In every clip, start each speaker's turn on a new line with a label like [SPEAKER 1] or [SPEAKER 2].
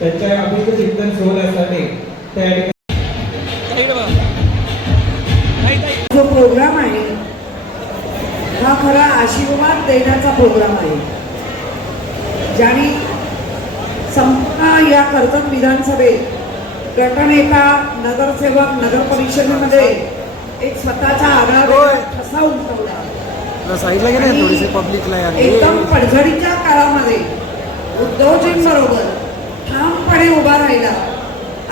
[SPEAKER 1] त्यांच्या अभिष्ट चिंतन सोहळ्यासाठी त्या ठिकाणी
[SPEAKER 2] जो प्रोग्राम आहे हा खरा आशीर्वाद देण्याचा प्रोग्राम आहे. ज्याने संपूर्ण या कर्जत विधानसभेत गटनेता नगरसेवक नगर परिषदेमध्ये एक स्वतःचा आगळा ठसा उमटवला.
[SPEAKER 3] थोडीशी पब्लिकला
[SPEAKER 2] एकदम पडझडीच्या काळामध्ये उद्धवजींबरोबर ठामपणे उभा राहिला.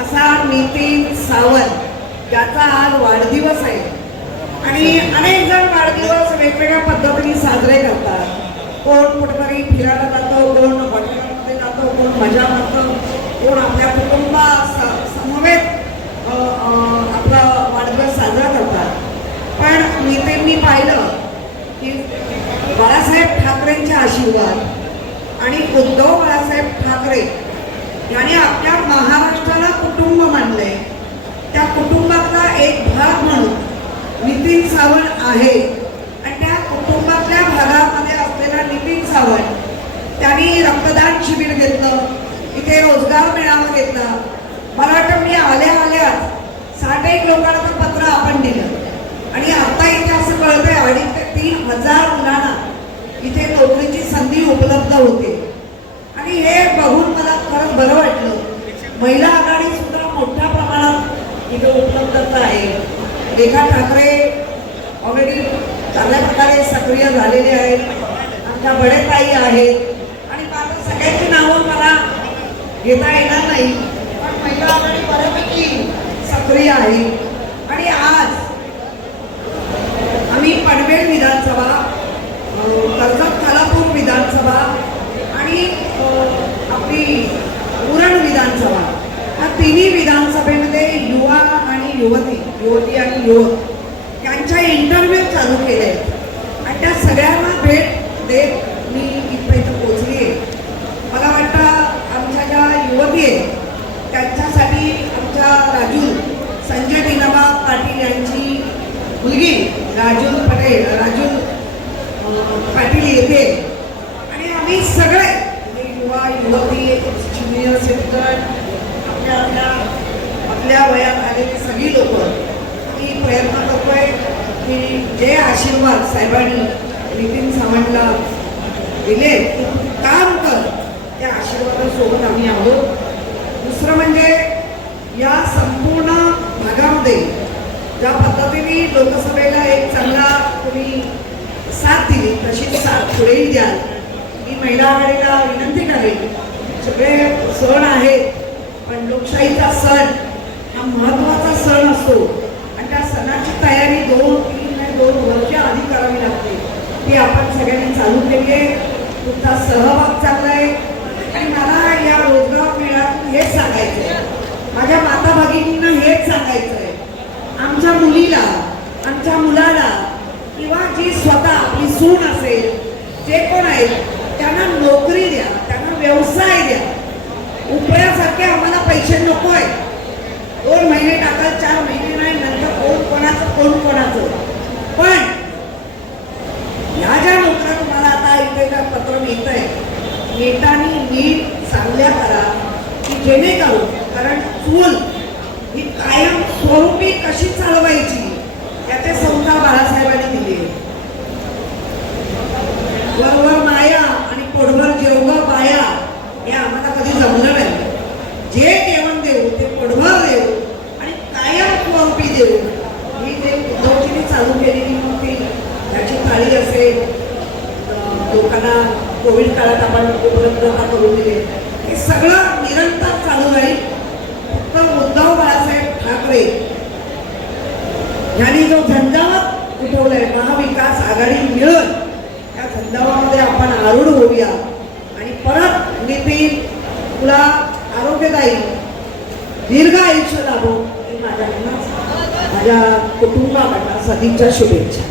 [SPEAKER 2] असा नितीन सावंत ज्याचा आज वाढदिवस आहे. आणि अनेक जण वाढदिवस वेगवेगळ्या पद्धतीने साजरे करतात. कोण कुठेतरी फिरायला जातो कोण हॉटेलमध्ये जातो कोण मजा मारतो कोण आपल्या कुटुंबा समवेत आपला वाढदिवस साजरा करतात. पण नितीननी पाहिलं की बाळासाहेब ठाकरेंचे आशीर्वाद आणि उद्धव बाळासाहेब ठाकरे महाराष्ट्राला कुटुंब मानले त्या कुटुंबातला एक भाग म्हणून नितीन सावंत आहे. आणि त्या कुटुंबातल्या भागामध्ये असलेला नितीन सावंत त्यांनी रक्तदान शिबिर घेतलं इथे रोजगार मेळावा घेतला. मला वाटतं मी आल्या आल्याच साठ एक लोकांना पत्र आपण दिलं. आणि आता इथे असं कळतंय अडीच ते तीन हजार मुलांना इथे नोकरीची संधी उपलब्ध होते. आणि हे बघून मला खरंच बरं वाटलं महिला आघाडी सुद्धा मोठ्या प्रमाणात इथे उपलब्धता आहे रेखा ठाकरे ऑलरेडी चांगल्या प्रकारे सक्रिय झालेले आहेत. आमच्या बडेताई आहेत. आणि माझं सगळ्यांची नावं मला घेता येणार नाही. पण महिला आघाडी बऱ्यापैकी सक्रिय आहे. आणि आज आम्ही पनवेल विधानसभा कर्जत खालापूर विधानसभा आणि आपली उरण विधानसभा. या तिन्ही विधानसभेमध्ये युवा आणि युवती युवती आणि युवक यांच्या इंटरव्ह्यू चालू केले. आहेत आणि त्या सगळ्यांना भेट देत मी इथं इथं पोचली आहे. मला वाटतं आमच्या ज्या युवती आहेत त्यांच्यासाठी आमच्या राजू संजय दिनाबा पाटील यांची मुलगी राजू पटेल राजू पाटील येते आणि आम्ही सगळे म्हणजे युवा युवती ज्युनियर सिटीजन आपल्या आपल्या आपल्या वयात आलेली सगळी लोक मी प्रयत्न करतोय की जे आशीर्वाद साहेबांनी नितीन सावंतला दिले काम कर. त्या आशीर्वादासोबत आम्ही आहोत दुसरं म्हणजे या संपूर्ण भागामध्ये ज्या पद्धतीने लोकसभेला एक चांगला तुम्ही साथ दिली तशी साथ पुढेही द्याल. मी महिला आघाडीला विनंती करेन. सगळे सण आहेत पण लोकशाहीचा सण हा महत्त्वाचा सण असतो. तयारी दोन तीन दोन वर्ष आधी करावी लागते. ती आपण सगळ्यांनी चालू केली आहे. तुमचा सहभाग चांगला आहे. आणि मला या रोजगार मेळ्यातून हेच सांगायचं आहे माझ्या माता भगिनींना हेच सांगायचं आहे आमच्या मुलीला आमच्या मुलाला किंवा जी स्वतः आपली सून असेल जे कोण आहेत त्यांना नोकरी द्या त्यांना व्यवसाय द्या. उपयासारखे आम्हाला पैसे नको आहे दोन महिने टाकाल चार महिने नाही नंतर कोण कोणाचं कोण कोणाचं पण ह्या ज्या नोकऱ्या तुम्हाला आता इथे काय पत्र मिळत आहे नेटानी नीट चांगल्या करा की जेणेकरून कारण चूल ही कायम स्वरूपी कशी चालवायची याचे संस्कार बाळासाहेबांनी दिले वरवर माया आणि पोटभर जेवग बाया हे आम्हाला कधी जमलं नाही. जे जेवण देऊ ते पोटभर देऊ आणि कायम स्वरूपी देऊ ही जे उद्धवजीने चालू केलेली होती ती त्याची थाळी असेल लोकांना कोविड काळात आपण उपलब्धता करून दिली. हे सगळं निरंतर चालू राहील. फक्त उद्धव बाळासाहेब ठाकरे यांनी जो झंझावत उठवलाय महाविकास आघाडी मिळत त्या झंझावामध्ये आपण आरूढ होऊया. आणि परत नितीन तुला आरोग्यदायी दीर्घ आयुष्य लाभो ही माझ्याकडनं माझ्या कुटुंबाकडनं सदिच्छा शुभेच्छा.